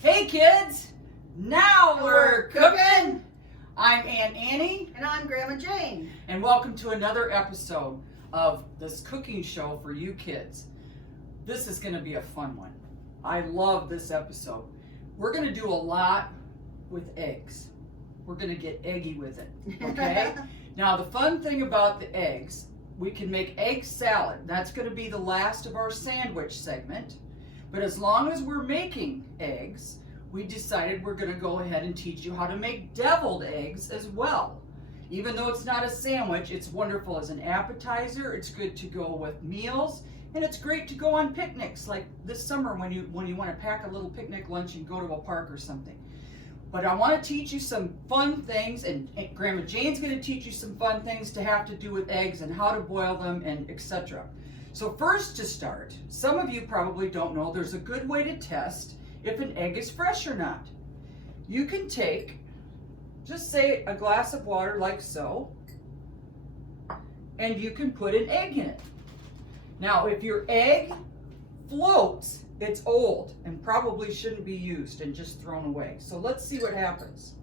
Hey kids, now we're cooking. I'm Aunt Annie. And I'm Grandma Jayne. And welcome to another episode of this cooking show for you kids. This is going to be a fun one. I love this episode. We're going to do a lot with eggs. We're going to get eggy with it, okay? Now the fun thing about the eggs, we can make egg salad. That's going to be the last of our sandwich segment. But as long as we're making eggs, we decided we're going to go ahead and teach you how to make deviled eggs as well. Even though it's not a sandwich, it's wonderful as an appetizer. It's good to go with meals, and it's great to go on picnics like this summer when you want to pack a little picnic lunch and go to a park or something. But I want to teach you some fun things, and Grandma Jayne's going to teach you some fun things to have to do with eggs and how to boil them and etc. So first to start, some of you probably don't know there's a good way to test if an egg is fresh or not. You can take, just say a glass of water like so, and you can put an egg in it. Now if your egg floats, it's old and probably shouldn't be used and just thrown away. So let's see what happens.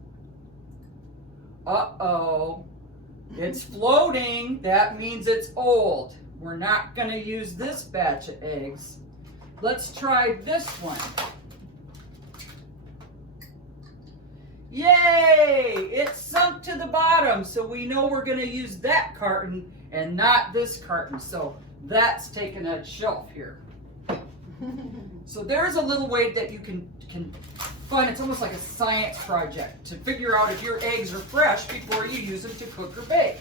Uh-oh, it's floating. That means it's old. We're not going to use this batch of eggs. Let's try this one. Yay! It sunk to the bottom, so we know we're going to use that carton and not this carton. So that's taken a shelf here. So there's a little way that you can find. It's almost like a science project to figure out if your eggs are fresh before you use them to cook or bake.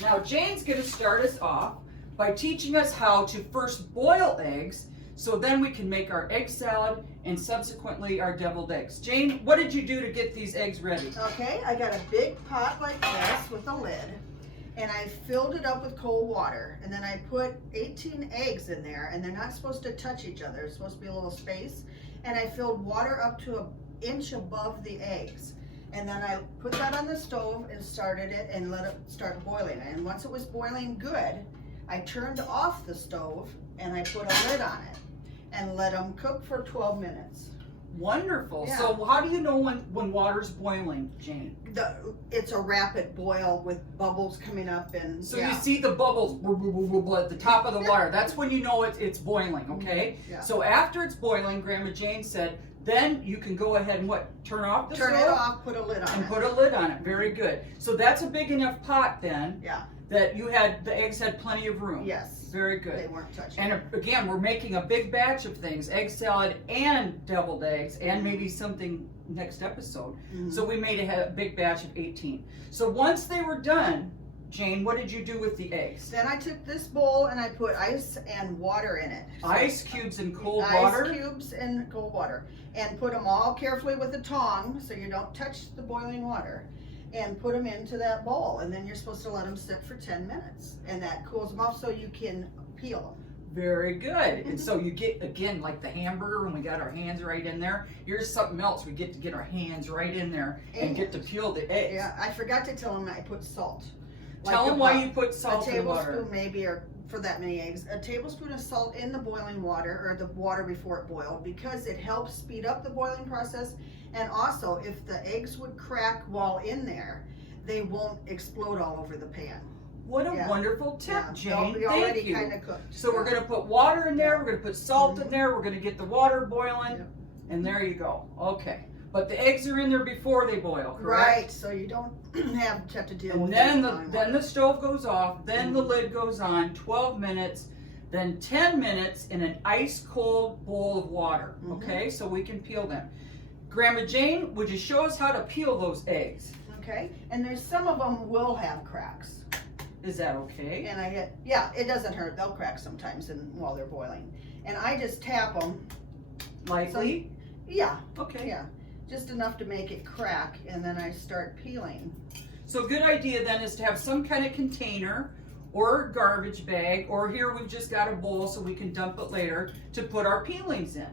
Now Jayne's going to start us off by teaching us how to first boil eggs, so then we can make our egg salad and subsequently our deviled eggs. Jayne, what did you do to get these eggs ready? Okay, I got a big pot like this with a lid, and I filled it up with cold water, and then I put 18 eggs in there, and they're not supposed to touch each other. It's supposed to be a little space, and I filled water up to an inch above the eggs. And then I put that on the stove and started it and let it start boiling. And once it was boiling good, I turned off the stove and I put a lid on it and let them cook for 12 minutes. Wonderful. Yeah. So how do you know when water's boiling, Jayne? It's a rapid boil with bubbles coming up, and so you see the bubbles at the top of the water. That's when you know it's boiling, okay? Yeah. So after it's boiling, Grandma Jayne said, then you can go ahead and what? Turn off the stove? Turn it off, put a lid on it. And put a lid on it. Very good. So that's a big enough pot then. Yeah. That the eggs had plenty of room. Yes. Very good. They weren't touching. And again, we're making a big batch of things, egg salad and deviled eggs, and maybe something next episode. Mm-hmm. So we made a big batch of 18. So once they were done, Jayne, what did you do with the eggs? Then I took this bowl and I put ice and water in it. So Ice cubes and cold water? Ice cubes and cold water. And put them all carefully with a tong so you don't touch the boiling water. And put them into that bowl, and then you're supposed to let them sit for 10 minutes, and that cools them off so you can peel them. Very good. And so you get, again, like the hamburger when we got our hands right in there. Here's something else. We get to get our hands right in there and get to peel the eggs. Yeah, I forgot to tell them I put salt. Tell them why you put salt in the water. A tablespoon maybe, or for that many eggs, a tablespoon of salt in the boiling water, or the water before it boiled, because it helps speed up the boiling process. And also, if the eggs would crack while in there, they won't explode all over the pan. What a wonderful tip, Jayne. They're already Thank you. kind of cooked. So we're going to put water in there. We're going to put salt in there. We're going to get the water boiling. And there you go. Okay. But the eggs are in there before they boil, correct? Right, so you don't have to deal with it. And then the stove goes off. Then the lid goes on. 12 minutes. Then 10 minutes in an ice cold bowl of water. Okay, so we can peel them. Grandma Jayne, would you show us how to peel those eggs? Okay, and there's some of them will have cracks. Is that okay? And it doesn't hurt. They'll crack sometimes while they're boiling. And I just tap them. Lightly? Yeah. Okay. Yeah, just enough to make it crack, and then I start peeling. So a good idea then is to have some kind of container or garbage bag, or here we've just got a bowl so we can dump it later to put our peelings in.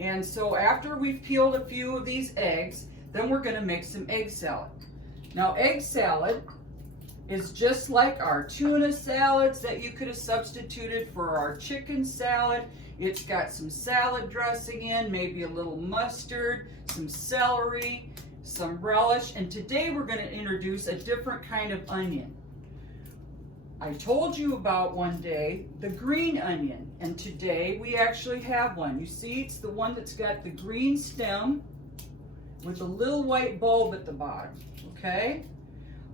And so after we've peeled a few of these eggs, then we're going to make some egg salad. Now egg salad is just like our tuna salads that you could have substituted for our chicken salad. It's got some salad dressing in, maybe a little mustard, some celery, some relish, and today we're going to introduce a different kind of onion. I told you about one day the green onion, and today we actually have one. You see, it's the one that's got the green stem with a little white bulb at the bottom, okay?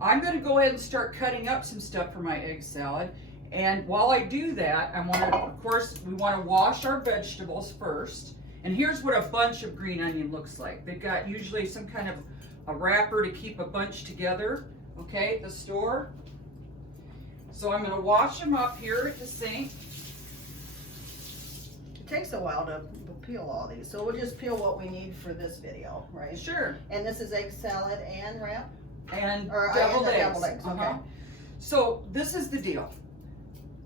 I'm going to go ahead and start cutting up some stuff for my egg salad. And while I do that, of course, we want to wash our vegetables first. And here's what a bunch of green onion looks like. They've got usually some kind of a wrapper to keep a bunch together, okay, at the store. So I'm going to wash them up here at the sink. It takes a while to peel all these, so we'll just peel what we need for this video, right? Sure. And this is egg salad and wrap? And Or deviled eggs. deviled eggs, okay. So this is the deal.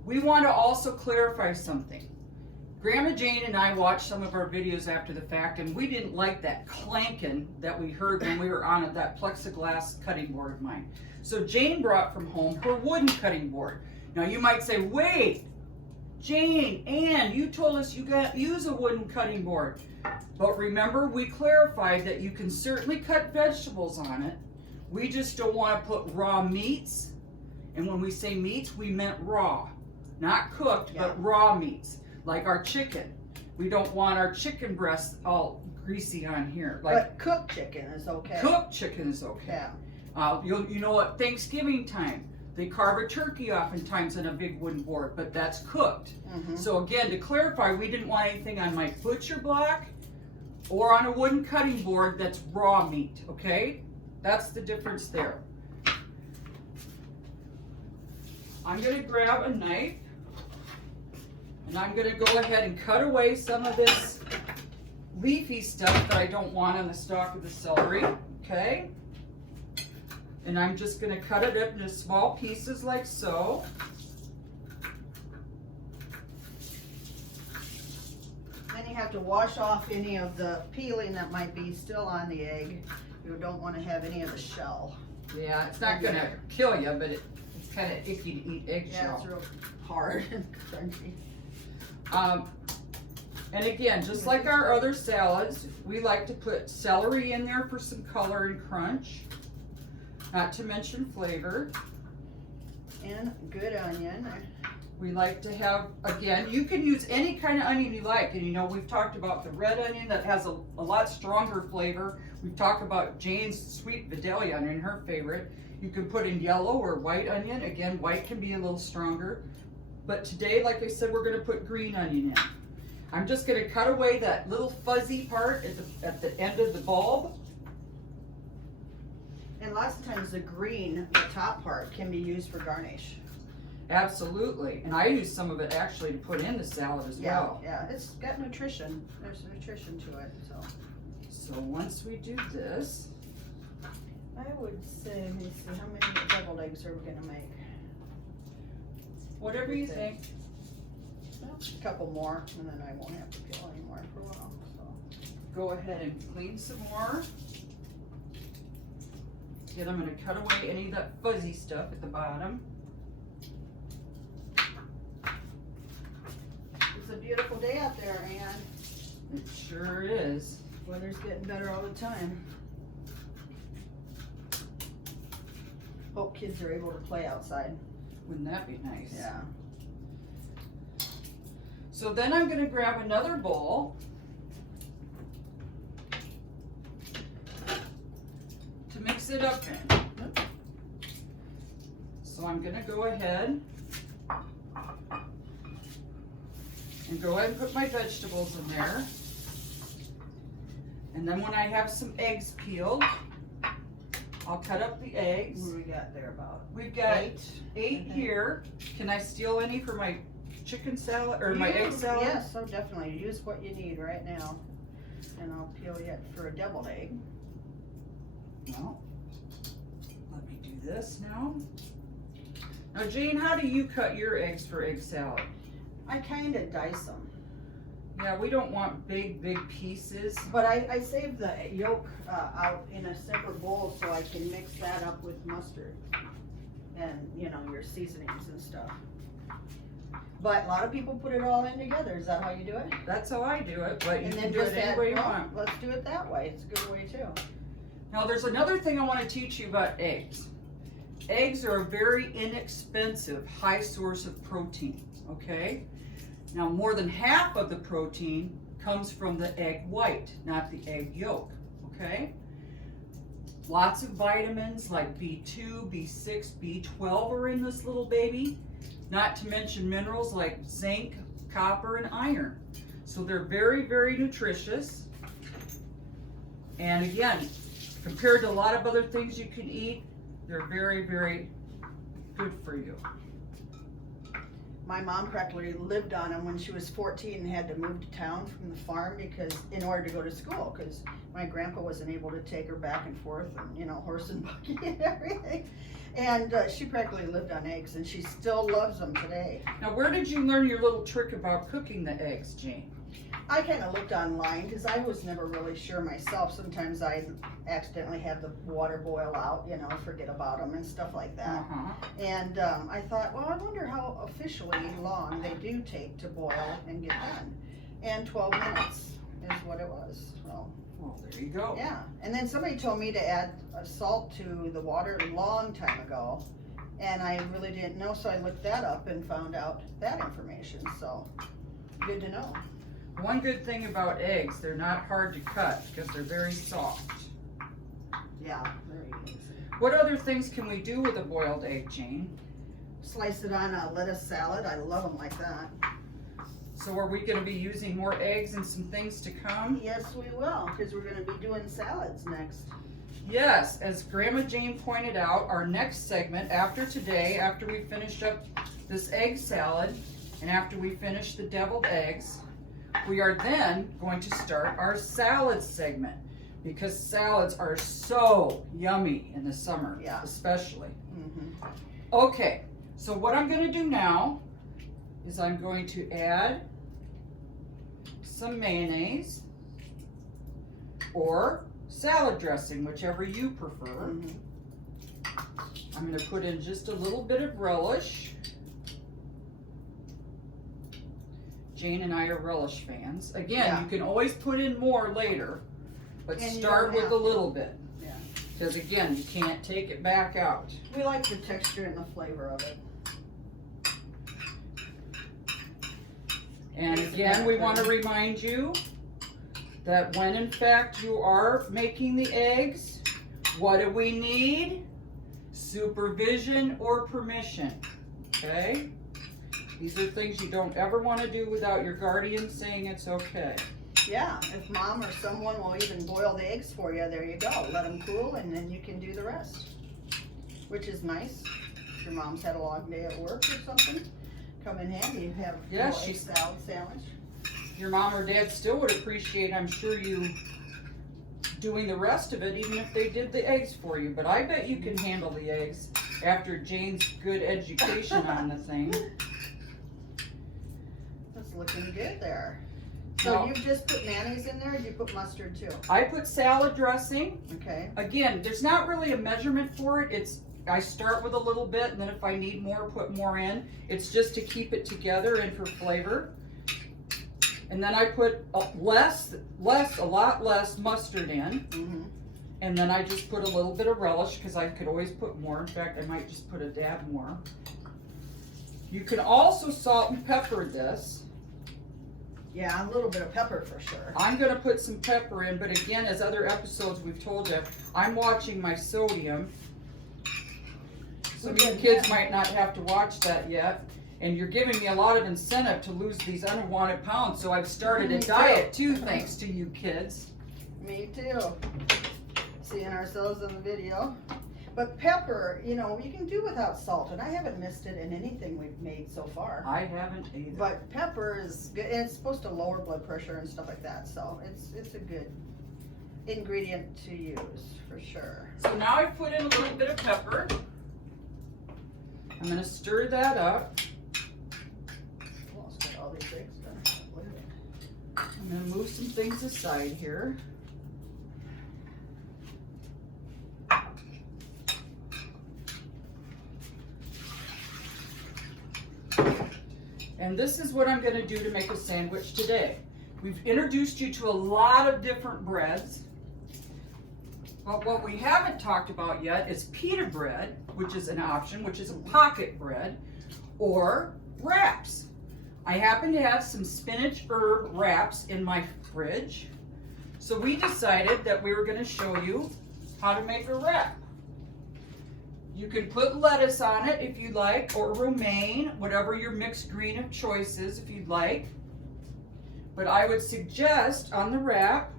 We want to also clarify something. Grandma Jane and I watched some of our videos after the fact, and we didn't like that clanking that we heard when we were on that plexiglass cutting board of mine. So Jane brought from home her wooden cutting board. Now you might say, wait, Jane, Ann, you told us you got use a wooden cutting board. But remember, we clarified that you can certainly cut vegetables on it. We just don't want to put raw meats. And when we say meats, we meant raw. Not cooked, but raw meats. Like our chicken. We don't want our chicken breasts all greasy on here. But cooked chicken is okay. Cooked chicken is okay. Yeah. You know, at Thanksgiving time, they carve a turkey oftentimes on a big wooden board, but that's cooked. Mm-hmm. So again, to clarify, we didn't want anything on my butcher block or on a wooden cutting board that's raw meat, okay? That's the difference there. I'm going to grab a knife, and I'm going to go ahead and cut away some of this leafy stuff that I don't want on the stalk of the celery, okay? And I'm just going to cut it up into small pieces like so. Then you have to wash off any of the peeling that might be still on the egg. You don't want to have any of the shell. Yeah, it's not going to kill you, but it's kind of icky to eat eggshell. Yeah, it's real hard and crunchy. And again, just like our other salads, we like to put celery in there for some color and crunch. Not to mention flavor. And good onion. We like to have, again, you can use any kind of onion you like. And you know, we've talked about the red onion that has a lot stronger flavor. We've talked about Jane's sweet Vidalia onion, her favorite. You can put in yellow or white onion. Again, white can be a little stronger. But today, like I said, we're going to put green onion in. I'm just going to cut away that little fuzzy part at the end of the bulb. And lots of times the green, the top part, can be used for garnish. Absolutely. And I use some of it actually to put in the salad as well. Yeah, it's got nutrition. There's nutrition to it, so. So once we do this, I would say, let me see, how many deviled eggs are we gonna make? whatever you think. Well, a couple more, and then I won't have to peel anymore for a while, so. Go ahead and clean some more. Then I'm going to cut away any of that fuzzy stuff at the bottom. It's a beautiful day out there, Ann. It sure is. Weather's getting better all the time. Hope kids are able to play outside. Wouldn't that be nice? Yeah. So then I'm going to grab another bowl to mix it up in. So I'm going to go ahead and put my vegetables in there. And then when I have some eggs peeled, I'll cut up the eggs. What do we got there about? We've got eight Mhm. here. Can I steal any for my chicken salad or my egg salad? Yes, so definitely. Use what you need right now. And I'll peel yet for a deviled egg. Well, let me do this now. Now, Jane, how do you cut your eggs for egg salad? I kind of dice them. Yeah, we don't want big pieces. But I save the yolk out in a separate bowl so I can mix that up with mustard. and, you know, your seasonings and stuff. But a lot of people put it all in together. Is that how you do it? That's how I do it, but you And can then do it just any add, way you well, want. let's do it that way. It's a good way too. Now there's another thing I want to teach you about eggs. Eggs are a very inexpensive, high source of protein, okay? Now more than half of the protein comes from the egg white, not the egg yolk, okay? Lots of vitamins like B2, B6, B12 are in this little baby, not to mention minerals like zinc, copper, and iron. So they're very, very nutritious. And again, compared to a lot of other things you can eat, they're very, very good for you. My mom practically lived on them when she was 14 and had to move to town from the farm because in order to go to school, because my grandpa wasn't able to take her back and forth and, you know, horse and buggy and everything. And she practically lived on eggs, and she still loves them today. Now, where did you learn your little trick about cooking the eggs, Jayne? I kind of looked online because I was never really sure myself. Sometimes I accidentally have the water boil out, you know, forget about them and stuff like that. And I thought, well, I wonder how officially long they do take to boil and get done. And 12 minutes is what it was. Well, there you go. Yeah. And then somebody told me to add salt to the water a long time ago. And I really didn't know, so I looked that up and found out that information. So, good to know. One good thing about eggs, they're not hard to cut because they're very soft. Yeah, very easy. What other things can we do with a boiled egg, Jayne? Slice it on a lettuce salad. I love them like that. So are we going to be using more eggs and some things to come? Yes, we will, because we're going to be doing salads next. Yes, as Grandma Jayne pointed out, our next segment after today, after we finish up this egg salad and after we finish the deviled eggs, we are then going to start our salad segment because salads are so yummy in the summer, Yeah. especially. Mm-hmm. Okay, so what I'm going to do now is I'm going to add some mayonnaise or salad dressing, whichever you prefer. Mm-hmm. I'm going to put in just a little bit of relish. Jayne and I are relish fans. Again, Yeah. you can always put in more later, but And you start don't with have a to. little bit. Yeah. Because again, you can't take it back out. We like the texture and the flavor of it. And again, we want to remind you that when in fact you are making the eggs, what do we need? Supervision or permission, okay? These are things you don't ever want to do without your guardian saying it's okay. Yeah, if mom or someone will even boil the eggs for you, there you go. Let them cool and then you can do the rest, which is nice. If your mom's had a long day at work or something, come in handy. You have a little egg salad sandwich. Your mom or dad still would appreciate, I'm sure, you doing the rest of it, even if they did the eggs for you. But I bet you can handle the eggs after Jayne's good education on the thing. That's looking good there. So Now, you just put mayonnaise in there, or you put mustard too? I put salad dressing. Okay. Again, there's not really a measurement for it. I start with a little bit, and then if I need more, put more in. It's just to keep it together and for flavor. And then I put a lot less mustard in. Mm-hmm. And then I just put a little bit of relish because I could always put more. In fact, I might just put a dab more. You can also salt and pepper this. Yeah, a little bit of pepper for sure. I'm going to put some pepper in, but again, as other episodes we've told you, I'm watching my sodium. Some of you kids might not have to watch that yet. And you're giving me a lot of incentive to lose these unwanted pounds, so I've started a diet too, thanks to you kids. Me too. Seeing ourselves in the video. But pepper, you know, you can do without salt, and I haven't missed it in anything we've made so far. I haven't either. But pepper is good, and it's supposed to lower blood pressure and stuff like that, so it's a good ingredient to use for sure. So now I've put in a little bit of pepper. I'm going to stir that up. Almost got all these eggs done. Look at it. I'm going to move some things aside here. And this is what I'm going to do to make a sandwich today. We've introduced you to a lot of different breads. But what we haven't talked about yet is pita bread, which is an option, which is a pocket bread, or wraps. I happen to have some spinach herb wraps in my fridge. So we decided that we were going to show you how to make a wrap. You can put lettuce on it if you'd like, or romaine, whatever your mixed green of choice is if you'd like. But I would suggest on the wrap,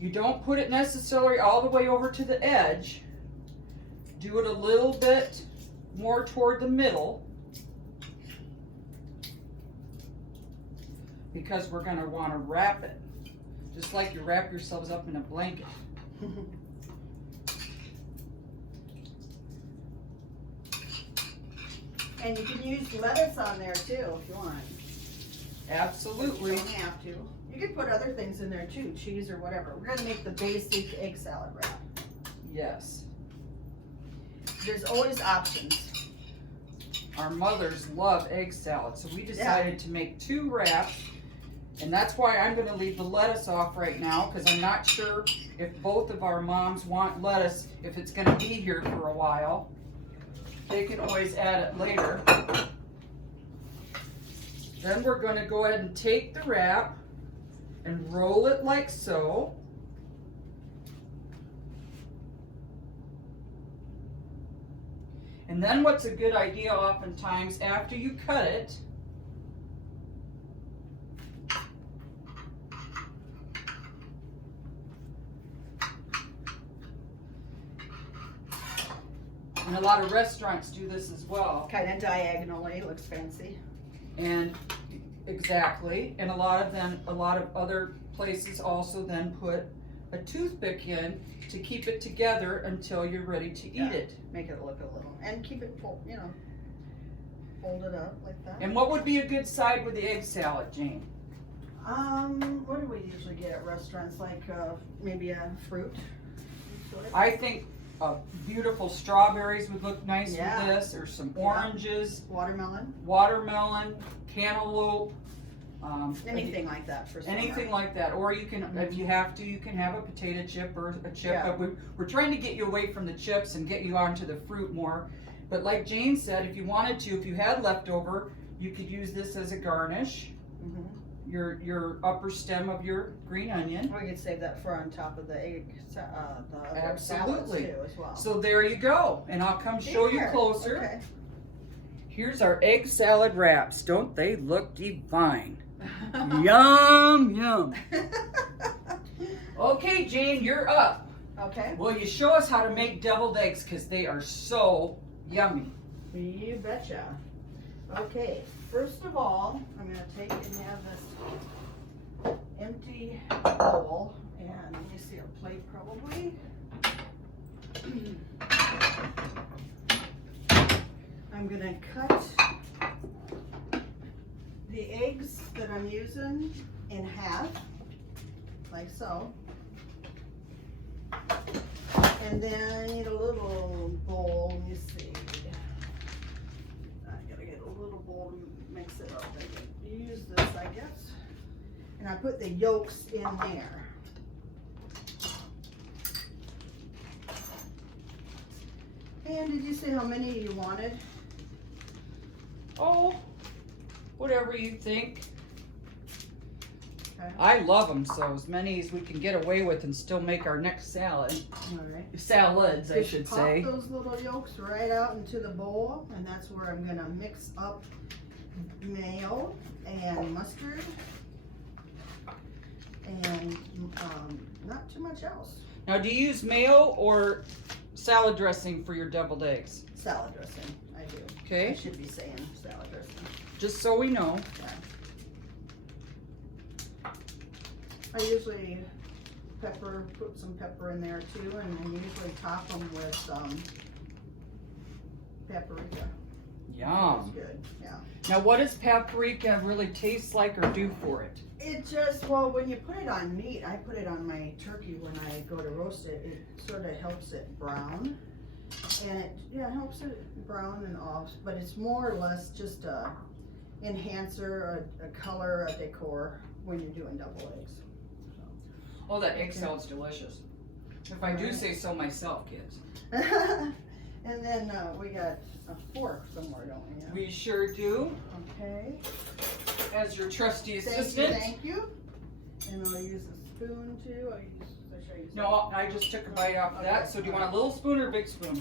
you don't put it necessarily all the way over to the edge. Do it a little bit more toward the middle, because we're going to want to wrap it, just like you wrap yourselves up in a blanket. And you can use lettuce on there too if you want. Absolutely. You don't have to. You could put other things in there too, cheese or whatever. We're gonna make the basic egg salad wrap. Yes. There's always options. Our mothers love egg salad, so we decided to make 2 wraps, and that's why I'm going to leave the lettuce off right now, because I'm not sure if both of our moms want lettuce, if it's going to be here for a while. They can always add it later. Then we're going to go ahead and take the wrap and roll it like so. And then what's a good idea oftentimes after you cut it, and a lot of restaurants do this as well. Kind of diagonally, looks fancy. And exactly, and a lot of other places also then put a toothpick in to keep it together until you're ready to eat it. Make it look a little, and keep it fold it up like that. And what would be a good side with the egg salad, Jane? What do we usually get at restaurants? Like maybe a fruit. I think beautiful strawberries would look nice with this, or some oranges, watermelon, cantaloupe, anything like that for summer. anything like that. Or you can, if you have to, you can have a potato chip or a chip. Yeah. But we're trying to get you away from the chips and get you onto the fruit more. But like Jane said, if you wanted to, if you had leftover, you could use this as a garnish. Your upper stem of your green onion. We could save that for on top of the egg, the Absolutely. too as well. So there you go, and I'll come show you closer. Okay. Here's our egg salad wraps. Don't they look divine? Yum, yum. Okay, Jane, you're up. Okay. Will you show us how to make deviled eggs, because they are so yummy. You betcha. Okay, first of all, I'm going to take and have this empty bowl, and let me see a plate probably. I'm going to cut the eggs that I'm using in half, like so. And then I need a little bowl, let me see. I gotta get a little bowl to mix it up. I can use this, I guess. And I put the yolks in there. And did you say how many you wanted? Oh, whatever you think. Okay. I love them, so as many as we can get away with and still make our next salad. All right. Salads, I should say. Pop those little yolks right out into the bowl, and that's where I'm gonna mix up mayo and mustard and not too much else. Now, do you use mayo or salad dressing for your deviled eggs? Salad dressing, I do. Okay. I should be saying salad dressing. Just so we know. Yeah. I usually put some pepper in there too, and I usually top them with paprika. Yum. It's good, yeah. Now, what does paprika really taste like or do for it? It just, well, when you put it on meat, I put it on my turkey when I go to roast it, it sort of helps it brown. And it helps it brown and off, but it's more or less just enhancer, a color, a decor when you're doing double eggs. Oh, that egg salad's delicious. If I do say so myself, kids. And then we got a fork somewhere, don't we? Yeah. We sure do. Okay. As your trusty Thank assistant. Thank you. And I'll use a spoon too. Should I use No, I just took a bite off of that. So do you want a little spoon or a big spoon?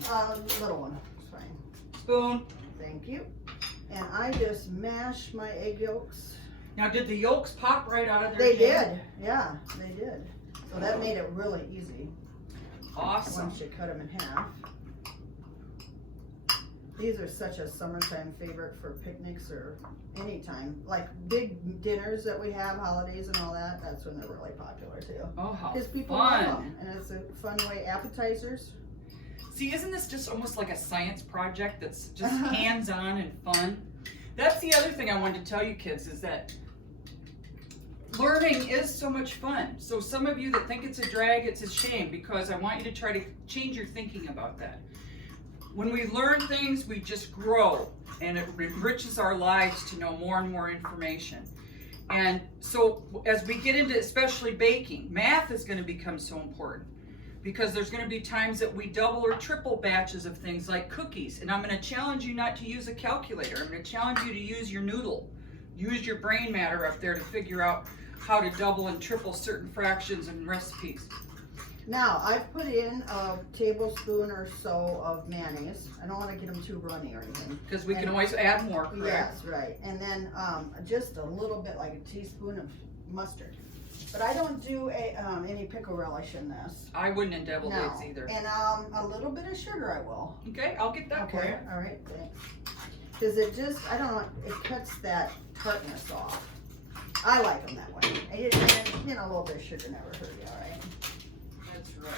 Little one. It's fine. Spoon. Thank you. And I just mash my egg yolks. Now, did the yolks pop right out of there? They Jayne? did. Yeah, they did. So that made it really easy. Awesome. Once you cut them in half. These are such a summertime favorite for picnics or anytime. Like big dinners that we have, holidays and all that, that's when they're really popular too. Oh, how Because people fun. love them. And it's a fun way. Appetizers. See, isn't this just almost like a science project that's just hands-on and fun? That's the other thing I wanted to tell you kids is that learning is so much fun. So some of you that think it's a drag, it's a shame, because I want you to try to change your thinking about that. When we learn things, we just grow, and it enriches our lives to know more and more information. And so as we get into especially baking, math is going to become so important, because there's going to be times that we double or triple batches of things like cookies. And I'm going to challenge you not to use a calculator. I'm going to challenge you to use your noodle. Use your brain matter up there to figure out how to double and triple certain fractions and recipes. Now, I've put in a tablespoon or so of mayonnaise. I don't want to get them too runny or anything. Because we can always add more, correct? Yes, right. And then just a little bit, like a teaspoon of mustard. But I don't do any pickle relish in this. I wouldn't in deviled eggs either. And a little bit of sugar I will. Okay, I'll get that for you. All right, thanks. Because it just, I don't know, it cuts that tartness off. I like them that way. And, you know, a little bit of sugar never hurt you, all right? That's right.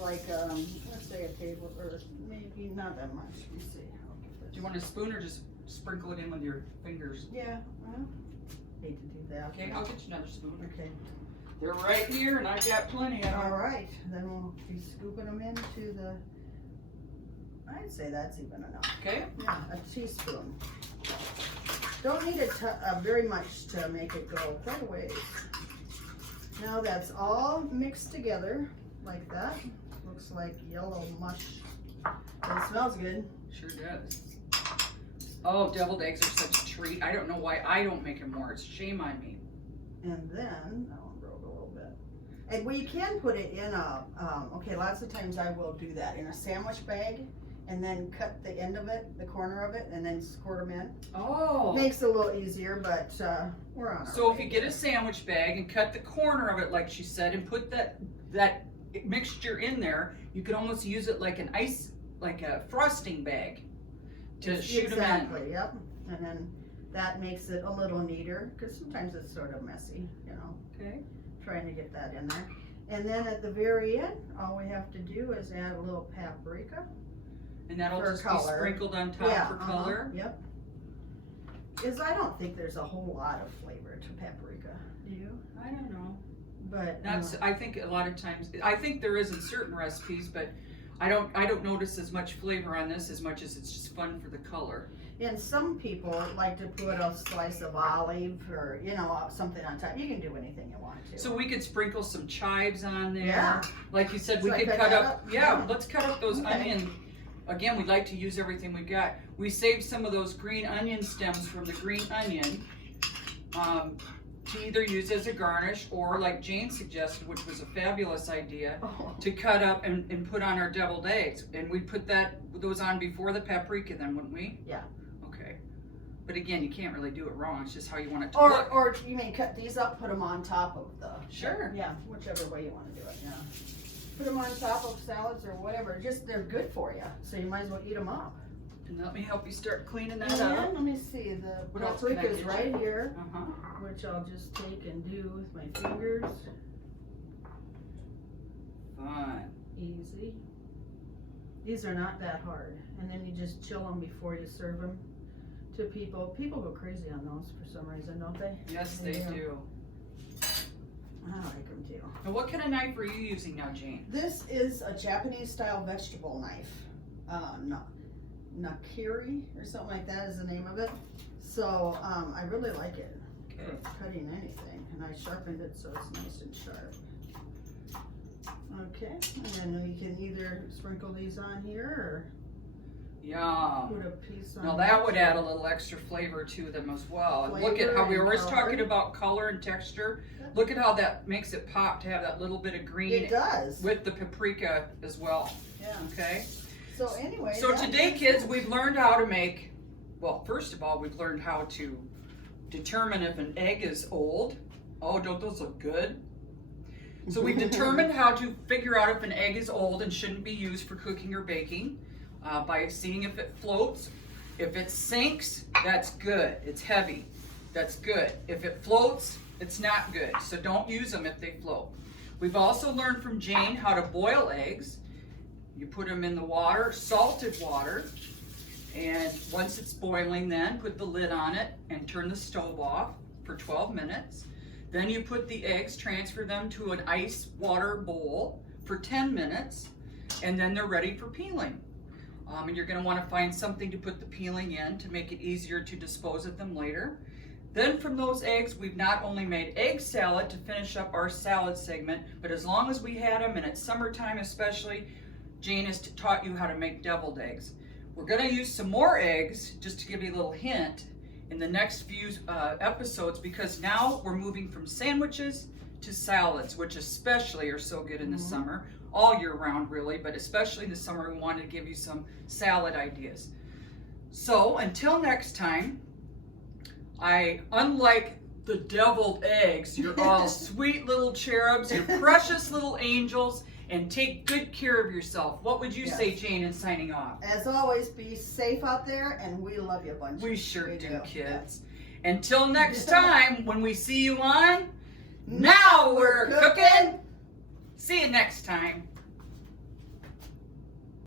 Like, let's say a table, or maybe not that much. Let me see. Do you want a spoon or just sprinkle it in with your fingers? Yeah, well, hate to do that. Okay, I'll get you another spoon. Okay. They're right here, and I've got plenty of them. All right, then we'll be scooping them into the, I'd say that's even enough. Okay. Yeah, a teaspoon. Don't need very much to make it go quite a ways. Now that's all mixed together like that. Looks like yellow mush. It smells good. Sure does. Oh, deviled eggs are such a treat. I don't know why I don't make them more. It's shame on me. And then, I'll broke a little bit. And we can put it in a, okay, lots of times I will do that, in a sandwich bag, and then cut the end of it, the corner of it, and then squirt them in. Oh. Makes it a little easier, but we're on our So way. if you get a sandwich bag and cut the corner of it, like she said, and put that mixture in there, you can almost use it like like a frosting bag to shoot them in. Exactly, yep. And then that makes it a little neater, because sometimes it's sort of messy, you know, Okay. trying to get that in there. And then at the very end, all we have to do is add a little paprika. And that'll For just color. be sprinkled on top for color. Yep. Because I don't think there's a whole lot of flavor to paprika. Do you? I don't know. But That's. I think a lot of times. I think there is in certain recipes, but I don't notice as much flavor on this as much as it's just fun for the color. and some people like to put a slice of olive or something on top. You can do anything you want to. So we could sprinkle some chives on there. Yeah. Like you said, Should we I could cut cut that up. up? Yeah, Yeah. let's cut up those Okay. onion. Again, we'd like to use everything we've got. We saved some of those green onion stems from the green onion to either use as a garnish or, like Jayne suggested, which was a fabulous idea, Oh. to cut up and put on our deviled eggs. And we'd put those on before the paprika then, wouldn't we? Yeah. Okay. But again, you can't really do it wrong. It's just how you want it to Or, look. or you may cut these up, put them on top of the. Sure. Yeah, whichever way you want to do it. Yeah. Put them on top of salads or whatever. Just they're good for you, so you might as well eat them up. And let me help you start cleaning And that then up. let me see, the What else can I paprika's get right you? here, Uh-huh. which I'll just take and do with my fingers. Fun. Easy. These are not that hard, and then you just chill them before you serve them to people. People go crazy on those for some reason, don't they? Yes, they do. I like them too. And what kind of knife are you using now, Jayne? This is a Japanese style vegetable knife. Nakiri or something like that is the name of it. So I really like it for cutting anything, and I sharpened it so it's nice and sharp. Okay, and then you can either sprinkle these on here or put a piece on. Now that would add a little extra flavor to them as well. And look at how we were always talking about color and texture. Look at how that makes it pop to have that little bit of green. It does. With the paprika as well. Yeah. Okay. So anyway. So today, kids, we've learned how to make, well, first of all, we've learned how to determine if an egg is old. Oh, don't those look good? So we've determined how to figure out if an egg is old and shouldn't be used for cooking or baking by seeing if it floats. If it sinks, that's good. It's heavy. That's good. If it floats, it's not good. So don't use them if they float. We've also learned from Jayne how to boil eggs. You put them in the water, salted water, and once it's boiling then, put the lid on it and turn the stove off for 12 minutes. Then you put the eggs, transfer them to an ice water bowl for 10 minutes, and then they're ready for peeling. And you're going to want to find something to put the peeling in to make it easier to dispose of them later. Then from those eggs, we've not only made egg salad to finish up our salad segment, but as long as we had them, and it's summertime especially, Jayne has taught you how to make deviled eggs. We're going to use some more eggs, just to give you a little hint, in the next few episodes, because now we're moving from sandwiches to salads, which especially are so good in the summer, all year round really, but especially in the summer we wanted to give you some salad ideas. So until next time, unlike the deviled eggs, you're all sweet little cherubs, you're precious little angels, and take good care of yourself. What would you say, Jayne, in signing off? As always, be safe out there, and we love you a bunch. We sure do, kids. Yeah. Until next time, when we see you on Now We're Cooking. See you next time.